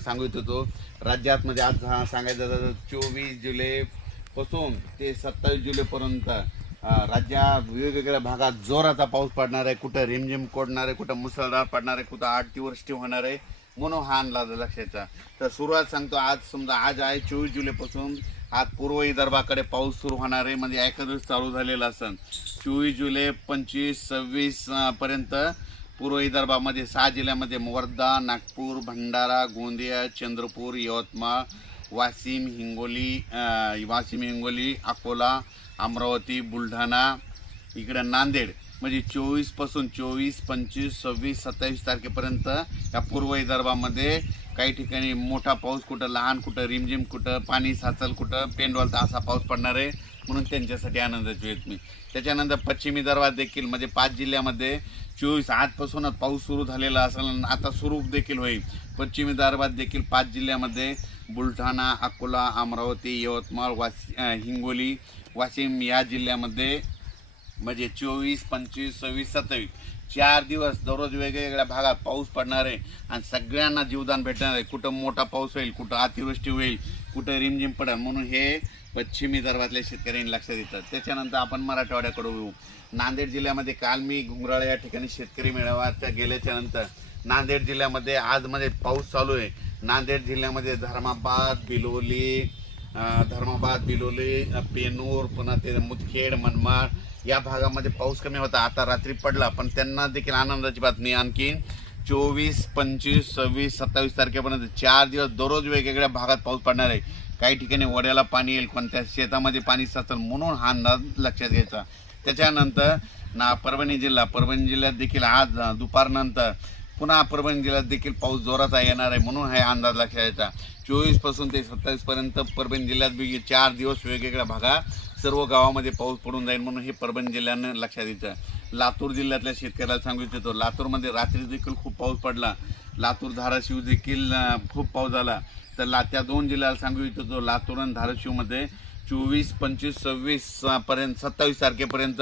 सांगू इच्छितो राज्यात म्हणजे आज सांगायचं झालं 24 जुलैपासून ते 27 जुलैपर्यंत राज्यात वेगवेगळ्या भागात जोराचा पाऊस पडणार आहे. कुठं रिमझिम पडणार आहे, कुठं मुसळधार पडणार आहे, कुठं 8 होणार आहे म्हणून हा अंदाज लक्षाचा. तर सुरुवात सांगतो, आज समजा आज आहे 24 जुलैपासून आज पूर्व विदर्भाकडे पाऊस सुरू होणार आहे. म्हणजे एका दिवस चालू झालेला असेल 24 जुलै 25 26 पर्यंत पूर्व विदर्भामध्ये 6 जिल्ह्यामध्ये वर्धा, नागपूर, भंडारा, गोंदिया, चंद्रपूर, यवतमाळ, वाशिम, हिंगोली, अकोला, अमरावती, बुलढाणा, इकडे नांदेड म्हणजे 24 पासून 24, 25, 26, 27 तारखेपर्यंत या पूर्व विदर्भामध्ये काही ठिकाणी मोठा पाऊस, कुठं लहान, कुठं रिमझिम, कुठं पाणी साचल, कुठं पेंडवालचा असा पाऊस पडणार आहे म्हणून त्यांच्यासाठी आनंदाची वेळ मी. त्याच्यानंतर पश्चिम विदर्भात देखील म्हणजे 5 जिल्ह्यामध्ये 24 आजपासूनच पाऊस सुरू झालेला असेल, आता सुरू देखील होईल. पश्चिम विदर्भात देखील 5 जिल्ह्यामध्ये बुलढाणा, अकोला, अमरावती, यवतमाळ, हिंगोली, वाशिम या जिल्ह्यामध्ये म्हणजे 24, 25, 26, 27 4 दिवस दररोज वेगवेगळ्या भागात पाऊस पडणार आहे आणि सगळ्यांना जीवदान भेटणार आहे. कुठं मोठा पाऊस होईल, कुठं अतिवृष्टी होईल, कुठं रिमझिम पडेल म्हणून हे पश्चिम विदर्भातल्या शेतकऱ्यांनी लक्षात येतात. त्याच्यानंतर आपण मराठवाड्याकडे येऊ. नांदेड जिल्ह्यामध्ये काल मी घुंगराळे या ठिकाणी शेतकरी मेळाव्यात गेल्याच्या नंतर नांदेड जिल्ह्यामध्ये आज मध्ये पाऊस चालू आहे. नांदेड जिल्ह्यामध्ये धर्माबाद, बिलोली, पेनूर, पुन्हा ते मुदखेड, मनमाड या भागामध्ये पाऊस कमी होता, आता रात्री पडला. पण त्यांना देखील आनंदाची बातमी, आणखी 24, 25, 26, 27 तारखेपर्यंत 4 दिवस दररोज वेगवेगळ्या भागात पाऊस पडणार आहे. काही ठिकाणी वड्याला पाणी येईल, कोणत्या शेतामध्ये पाणी साचेल म्हणून हा अंदाज लक्षात घ्यायचा. त्याच्यानंतर परभणी जिल्ह्यात देखील आज दुपारनंतर पुन्हा परभणी जिल्ह्यात देखील पाऊस जोराचा येणार आहे म्हणून हा अंदाज लक्षात घ्यायचा. 24 पासून ते 27 पर्यंत परभणी जिल्ह्यात 4 दिवस वेगवेगळ्या भागात सर्व गावामध्ये पाऊस पडून जाईल म्हणून हे परभणी जिल्ह्यानं लक्षात द्यायचं. लातूर जिल्ह्यातल्या शेतकऱ्याला सांगू इच्छितो, लातूरमध्ये रात्री देखील खूप पाऊस पडला. लातूर, धाराशिव देखील खूप पाऊस झाला. तर त्या 2 जिल्ह्याला सांगू इच्छितो, लातूर आणि धाराशिवमध्ये 24, 25, 26 पर्यंत 27 तारखेपर्यंत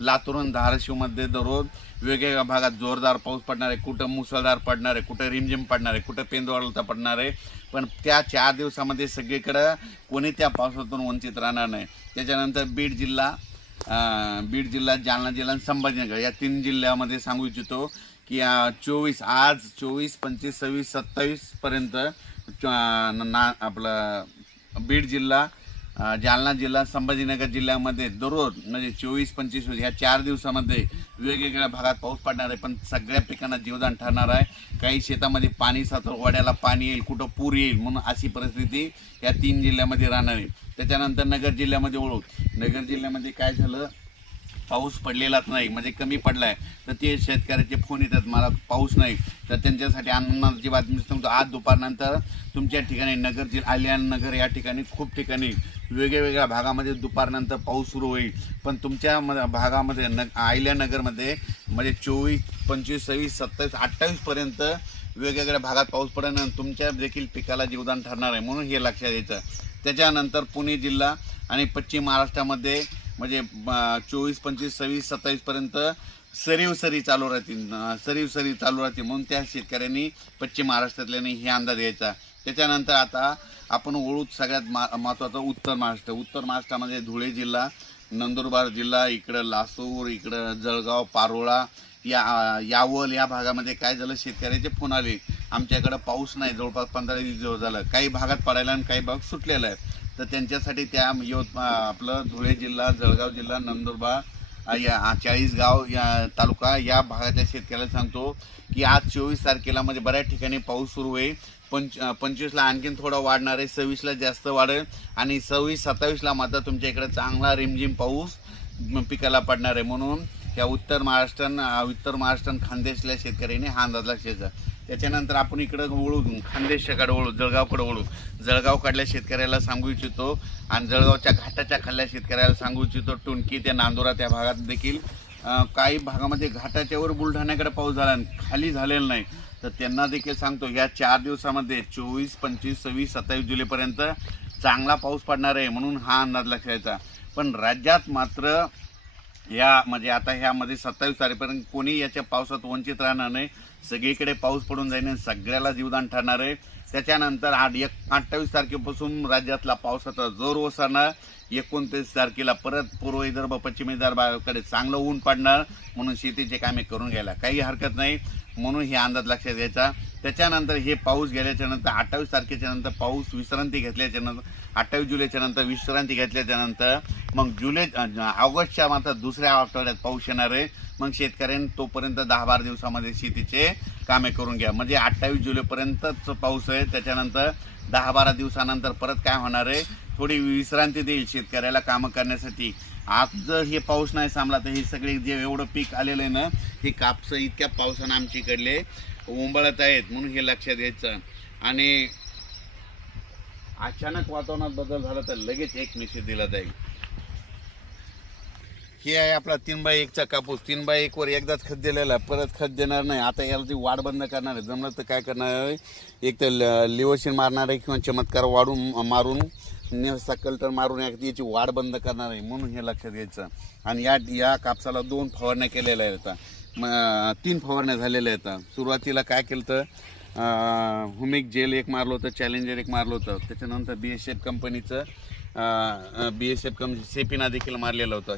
लातूर आणि धाराशिवमध्ये दररोज वेगवेगळ्या भागात जोरदार पाऊस पडणार आहे. कुठं मुसळधार पडणार आहे, कुठं रिमझिम पडणार आहे, कुठं पेंदवाळता पडणार आहे. पण त्या 4 दिवसामध्ये सगळीकडं कोणी त्या पावसातून वंचित राहणार नाही. त्याच्यानंतर बीड जिल्हा, जालना जिल्हा आणि संभाजीनगर या 3 जिल्ह्यामध्ये सांगू इच्छितो की आज 24, 25, 26, 27 पर्यंत आपलं बीड जिल्हा, जालना जिल्हा, संभाजीनगर जिल्ह्यामध्ये दररोज म्हणजे 24, 25 ह्या 4 दिवसामध्ये वेगवेगळ्या भागात पाऊस पडणार आहे. पण सगळ्या पिकांना जीवदान ठरणार आहे. काही शेतामध्ये पाणी साचल, वड्याला पाणी येईल, कुठं पूर येईल म्हणून अशी परिस्थिती या 3 जिल्ह्यामध्ये राहणार आहे. त्याच्यानंतर नगर जिल्ह्यामध्ये नगर जिल्ह्यामध्ये काय झालं, पाऊस पडलेलाच नाही म्हणजे कमी पडला आहे. तर ते शेतकऱ्याचे फोन येतात, मला पाऊस नाही. तर त्यांच्यासाठी आनंदाची बातमी सांगतो, आज दुपारनंतर तुमच्या ठिकाणी नगर या ठिकाणी खूप ठिकाणी वेगवेगळ्या भागामध्ये दुपारनंतर पाऊस सुरू होईल. पण तुमच्या भागामध्ये आयल्यानगरमध्ये म्हणजे 24, 25, 26, 27, 28 पर्यंत वेगवेगळ्या भागात पाऊस पडेल आणि तुमच्या देखील पिकाला जीवदान ठरणार आहे म्हणून हे लक्षात घ्यायचं. त्याच्यानंतर पुणे जिल्हा आणि पश्चिम महाराष्ट्रामध्ये म्हणजे 24, 25, 26, 27 पर्यंत सरी चालू राहतील म्हणून त्या शेतकऱ्यांनी पश्चिम महाराष्ट्रातल्याने हे अंदाज घ्यायचा. त्याच्यानंतर आता आपण ओळखू सगळ्यात महत्त्वाचं उत्तर महाराष्ट्रामध्ये धुळे जिल्हा, नंदुरबार जिल्हा, इकडं लासूर, इकडं जळगाव, पारोळा यावल या भागामध्ये काय झालं, शेतकऱ्याचे फोन आले, आमच्याकडं पाऊस नाही, जवळपास 15-20 दिवस झालं, काही भागात पडायला आणि काही भाग सुटलेला आहे. तर त्यांच्यासाठी त्या आपलं धुळे जिल्हा, जळगाव जिल्हा, नंदुरबार या 40गाव या तालुका या भागातल्या शेतकऱ्याला सांगतो की आज 24 तारखेला म्हणजे बऱ्याच ठिकाणी पाऊस सुरू होईल. 25ला आणखीन थोडा वाढणार आहे, 26ला जास्त वाढेल आणि 26, 27ला मात्र तुमच्या इकडे चांगला रिमझिम पाऊस पिकाला पडणार आहे म्हणून या उत्तर महाराष्ट्र खानदेशल्या शेतकऱ्यांनी हा अंदाज लक्षाचा. त्याच्यानंतर आपण इकडं वळू, खानदेशाकडे वळू, जळगावकडे वळू. जळगावकडल्या शेतकऱ्याला सांगू इच्छितो आणि जळगावच्या घाटाच्या खाल्ल्या शेतकऱ्याला सांगू इच्छितो, टुणकी ते नांदुरा त्या भागात देखील काही भागामध्ये घाटाच्यावर बुलढाण्याकडे पाऊस झाला आणि खाली झालेला नाही. तर त्यांना देखील सांगतो या 4 दिवसामध्ये 24, 25, 26, 27 जुलैपर्यंत चांगला पाऊस पडणार आहे म्हणून हा अंदाज लक्षाचा. पण राज्यात मात्र या म्हणजे आता ह्यामध्ये 27 तारखेपर्यंत कोणी याच्या पावसात वंचित राहणार नाही. सगळीकडे पाऊस पडून जाईल आणि सगळ्याला जीवदान ठरणार आहे. त्याच्यानंतर 28 तारखेपासून राज्यातला पावसाचा जोर ओसरणार. 29 तारखेला परत पूर्व विदर्भ पश्चिम विदर्भाकडे चांगलं ऊन पडणार, म्हणून शेतीचे कामे करून घ्यायला काही हरकत नाही, म्हणून हे अंदाज लक्षात घ्यायचा. त्याच्यानंतर हे पाऊस गेल्याच्या नंतर 28 तारखेच्या नंतर पाऊस विश्रांती घेतल्याच्या नंतर 28 जुलैच्या नंतर विश्रांती घेतल्याच्या नंतर मग ऑगस्टच्या मात्र दुसऱ्या आठवड्यात पाऊस येणार आहे. मग शेतकऱ्यांनी तोपर्यंत 10-12 दिवसामध्ये शेतीचे कामे करून घ्या. म्हणजे 28 जुलैपर्यंतच पाऊस आहे. त्याच्यानंतर 10-12 दिवसानंतर परत काय होणार आहे, थोडी विश्रांती देईल शेतकऱ्याला कामं करण्यासाठी. आज जर हे पाऊस नाही थांबला तर हे सगळे जे एवढं पीक आलेलं आहे ना, हे कापसं इतक्या पावसानं आमच्या इकडले उंबळत आहेत, म्हणून हे लक्षात घ्यायचं. आणि अचानक वातावरणात बदल झाला तर लगेच एक मेसेज दिला जाईल. हे आहे आपला 3x1चा कापूस. 3x1 वर एकदाच खत दिलेला आहे, परत खत देणार नाही. आता याला ती वाढ बंद करणार आहे. जमलं तर काय करणार आहे, एक तर लिवोशीन मारणार आहे किंवा चमत्कार मारून कल्टर मारून याची वाढ बंद करणार आहे, म्हणून हे लक्षात घ्यायचं. आणि या कापसाला 2 फवारण्या केलेल्या आहेत. 3 फवारण्या झालेल्या आहेत. सुरुवातीला काय केलं तर हुमिक जेल एक मारलं होतं, चॅलेंजर एक मारलं होतं. त्याच्यानंतर BSF कंपनीचं सेपिना देखील मारलेलं होतं.